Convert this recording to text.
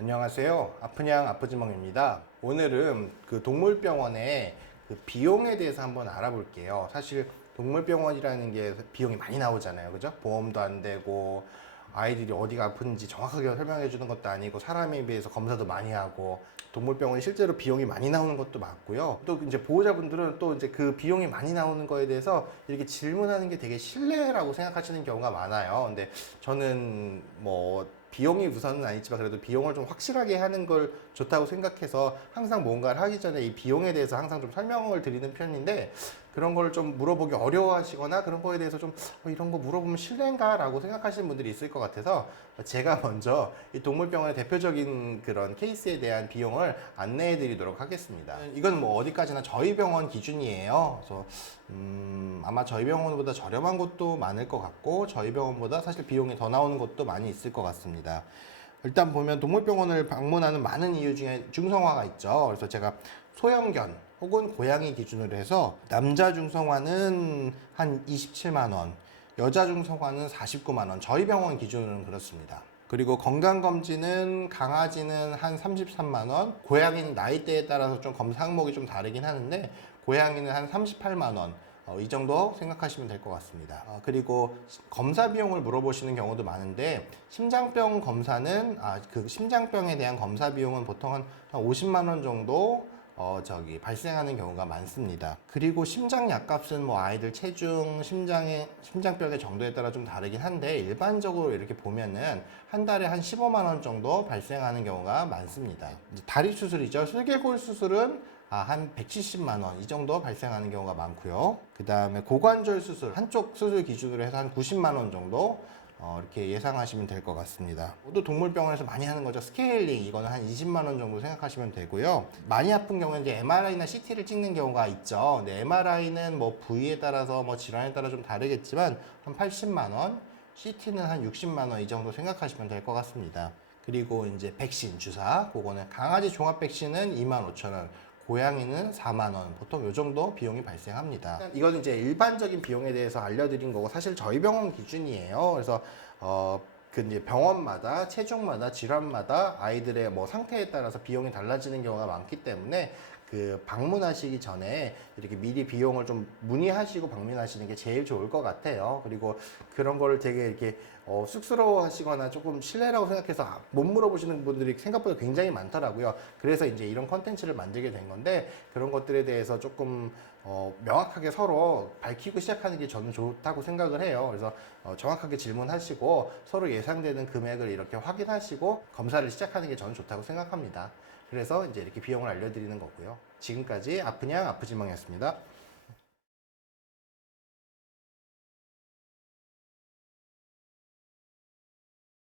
안녕하세요. 아프냥 아프지멍입니다. 오늘은 그 동물병원의 그 비용에 대해서 한번 알아볼게요. 사실 동물병원이라는 게 비용이 많이 나오잖아요. 그죠? 보험도 안 되고 아이들이 어디가 아픈지 정확하게 설명해 주는 것도 아니고 사람에 비해서 검사도 많이 하고 동물병원이 실제로 비용이 많이 나오는 것도 맞고요. 또 이제 보호자분들은 또 이제 그 비용이 많이 나오는 거에 대해서 이렇게 질문하는 게 되게 신뢰라고 생각하시는 경우가 많아요. 근데 저는 뭐 비용이 우선은 아니지만 그래도 비용을 좀 확실하게 하는 걸 좋다고 생각해서 항상 뭔가를 하기 전에 이 비용에 대해서 항상 좀 설명을 드리는 편인데, 그런 걸 좀 물어보기 어려워하시거나 그런 거에 대해서 좀 이런 거 물어보면 실례인가 라고 생각하시는 분들이 있을 것 같아서 제가 먼저 이 동물병원의 대표적인 그런 케이스에 대한 비용을 안내해 드리도록 하겠습니다. 이건 뭐 어디까지나 저희 병원 기준이에요. 그래서 아마 저희 병원보다 저렴한 곳도 많을 것 같고 저희 병원보다 사실 비용이 더 나오는 곳도 많이 있을 것 같습니다. 일단 보면 동물병원을 방문하는 많은 이유 중에 중성화가 있죠. 그래서 제가 소형견 혹은 고양이 기준으로 해서 남자 중성화는 한 27만 원, 여자 중성화는 49만 원, 저희 병원 기준으로는 그렇습니다. 그리고 건강검진은 강아지는 한 33만 원, 고양이는 나이대에 따라서 좀 검사 항목이 좀 다르긴 하는데 고양이는 한 38만 원, 이 정도 생각하시면 될 것 같습니다. 그리고 검사 비용을 물어보시는 경우도 많은데, 심장병 검사는 그 심장병에 대한 검사 비용은 보통 한 50만 원 정도 발생하는 경우가 많습니다. 그리고 심장 약값은 뭐 아이들 체중, 심장병의 정도에 따라 좀 다르긴 한데, 일반적으로 이렇게 보면은 한 달에 한 15만 원 정도 발생하는 경우가 많습니다. 이제 다리 수술이죠. 슬개골 수술은 한 170만 원 이 정도 발생하는 경우가 많고요. 그 다음에 고관절 수술, 한쪽 수술 기준으로 해서 한 90만 원 정도 이렇게 예상하시면 될 것 같습니다. 모두 동물병원에서 많이 하는 거죠. 스케일링, 이거는 한 20만 원 정도 생각하시면 되고요. 많이 아픈 경우는 이제 MRI나 CT를 찍는 경우가 있죠. 근데 MRI는 뭐 부위에 따라서 뭐 질환에 따라 좀 다르겠지만 한 80만 원, CT는 한 60만 원 이 정도 생각하시면 될 것 같습니다. 그리고 이제 백신 주사, 그거는 강아지 종합 백신은 25,000원, 고양이는 4만 원, 보통 요 정도 비용이 발생합니다. 이건 이제 일반적인 비용에 대해서 알려드린 거고, 사실 저희 병원 기준이에요. 그래서 그 이제 병원마다 체중마다 질환마다 아이들의 뭐 상태에 따라서 비용이 달라지는 경우가 많기 때문에 그 방문하시기 전에 이렇게 미리 비용을 좀 문의하시고 방문하시는 게 제일 좋을 것 같아요. 그리고 그런 거를 되게 이렇게 쑥스러워 하시거나 조금 실례라고 생각해서 못 물어보시는 분들이 생각보다 굉장히 많더라고요. 그래서 이제 이런 컨텐츠를 만들게 된 건데, 그런 것들에 대해서 조금 명확하게 서로 밝히고 시작하는 게 저는 좋다고 생각을 해요. 그래서 정확하게 질문하시고 서로 예상되는 금액을 이렇게 확인하시고 검사를 시작하는 게 저는 좋다고 생각합니다. 그래서 이제 이렇게 비용을 알려드리는 거고요. 지금까지 아프냥 아프지멍이었습니다.